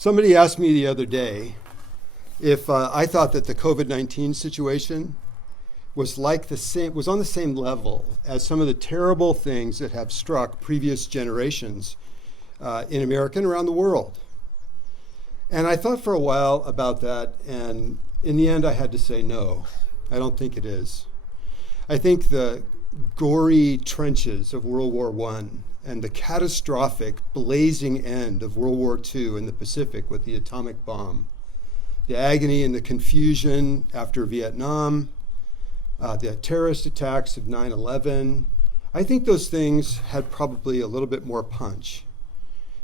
Somebody asked me the other day if I thought that the COVID-19 situation was on the same level as some of the terrible things that have struck previous generations in America and around the world. And I thought for a while about that, and in the end I had to say no, I don't think it is. I think the gory trenches of World War I and the catastrophic blazing end of World War II in the Pacific with the atomic bomb, the agony and the confusion after Vietnam, the terrorist attacks of 9/11, I think those things had probably a little bit more punch,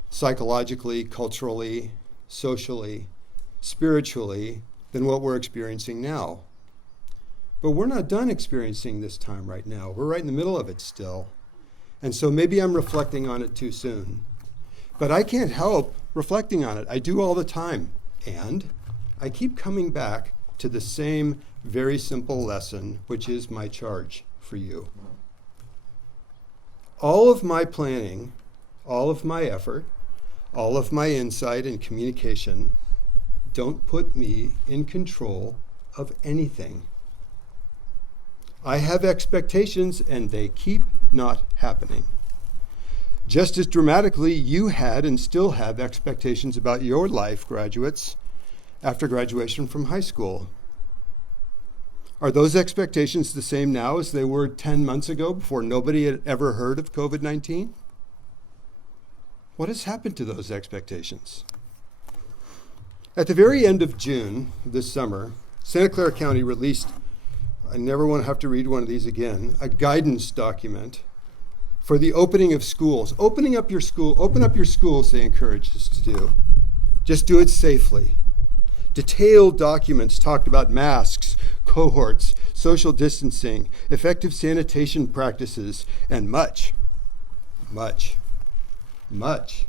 psychologically, culturally, socially, spiritually, than what we're experiencing now. But we're not done experiencing this time right now. We're right in the middle of it still. And so maybe I'm reflecting on it too soon. But I can't help reflecting on it. I do all the time. And I keep coming back to the same very simple lesson, which is my charge for you. All of my planning, all of my effort, all of my insight and communication don't put me in control of anything. I have expectations and they keep not happening. Just as dramatically, you had and still have expectations about your life, graduates, after graduation from high school. Are those expectations the same now as they were 10 months ago before nobody had ever heard of COVID-19? What has happened to those expectations? At the very end of June this summer, Santa Clara County released, I never want to have to read one of these again, a guidance document for the opening of schools. Open up your schools, they encouraged us to do. Just do it safely. Detailed documents talked about masks, cohorts, social distancing, effective sanitation practices, and much, much, much,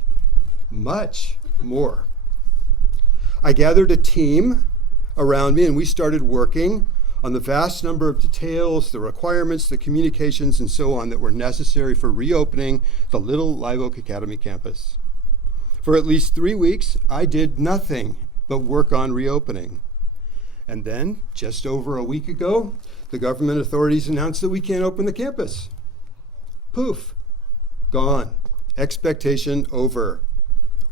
much more. I gathered a team around me and we started working on the vast number of details, the requirements, the communications, and so on that were necessary for reopening the little Live Oak Academy campus. For at least 3 weeks, I did nothing but work on reopening. And then, just over a week ago, the government authorities announced that we can't open the campus. Poof, gone. Expectation over.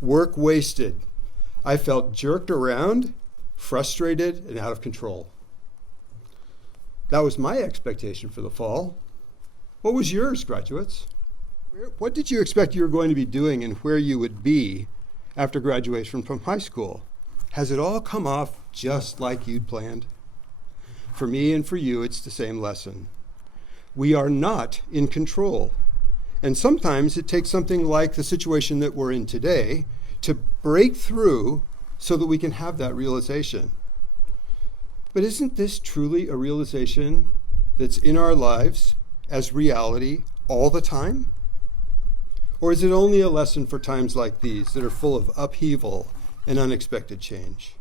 Work wasted. I felt jerked around, frustrated, and out of control. That was my expectation for the fall. What was yours, graduates? What did you expect you were going to be doing and where you would be after graduation from high school? Has it all come off just like you'd planned? For me and for you, it's the same lesson. We are not in control. And sometimes it takes something like the situation that we're in today to break through so that we can have that realization. But isn't this truly a realization that's in our lives as reality all the time? Or is it only a lesson for times like these that are full of upheaval and unexpected change?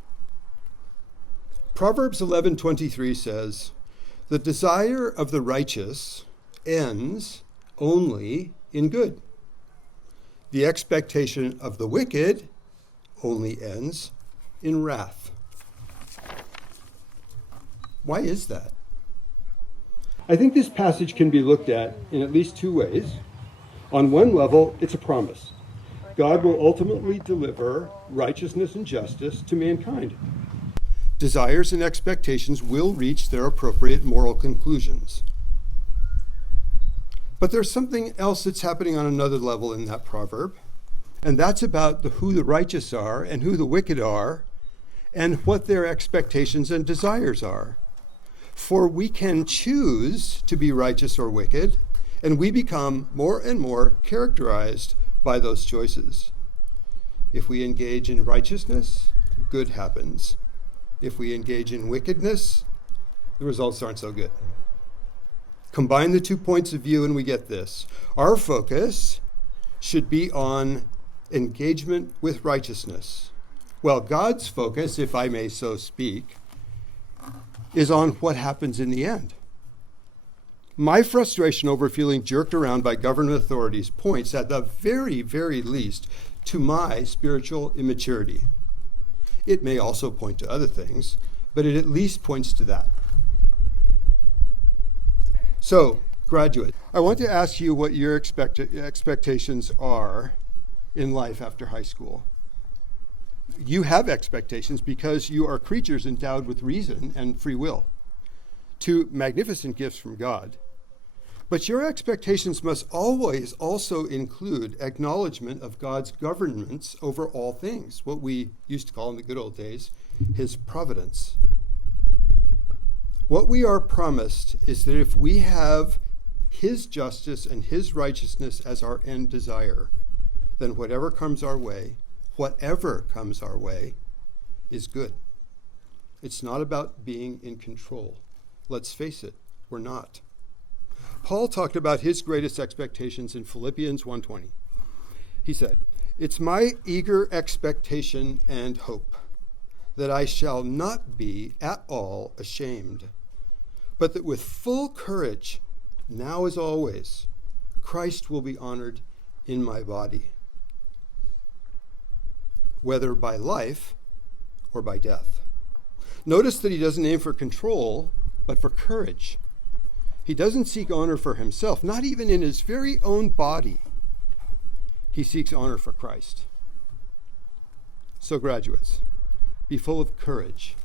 Proverbs 11:23 says, "The desire of the righteous ends only in good. The expectation of the wicked only ends in wrath." Why is that? I think this passage can be looked at least two ways. On one level, it's a promise. God will ultimately deliver righteousness and justice to mankind. Desires and expectations will reach their appropriate moral conclusions. But there's something else that's happening on another level in that proverb, and that's about who the righteous are and who the wicked are and what their expectations and desires are. For we can choose to be righteous or wicked, and we become more and more characterized by those choices. If we engage in righteousness, good happens. If we engage in wickedness, the results aren't so good. Combine the 2 points of view and we get this. Our focus should be on engagement with righteousness. Well, God's focus, if I may so speak, is on what happens in the end. My frustration over feeling jerked around by government authorities points at the very, very least to my spiritual immaturity. It may also point to other things, but it at least points to that. So, graduate, I want to ask you what your expectations are in life after high school. You have expectations because you are creatures endowed with reason and free will, two magnificent gifts from God. But your expectations must always also include acknowledgement of God's governance over all things, what we used to call in the good old days, his providence. What we are promised is that if we have his justice and his righteousness as our end desire, then whatever comes our way, is good. It's not about being in control. Let's face it, we're not. Paul talked about his greatest expectations in Philippians 1:20. He said, "It's my eager expectation and hope that I shall not be at all ashamed, but that with full courage, now as always, Christ will be honored in my body, whether by life or by death." Notice that he doesn't aim for control, but for courage. He doesn't seek honor for himself, not even in his very own body. He seeks honor for Christ. So, graduates, be full of courage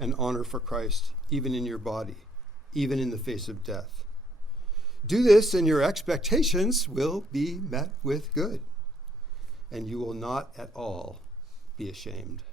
and honor for Christ, even in your body, even in the face of death. Do this, and your expectations will be met with good, and you will not at all be ashamed.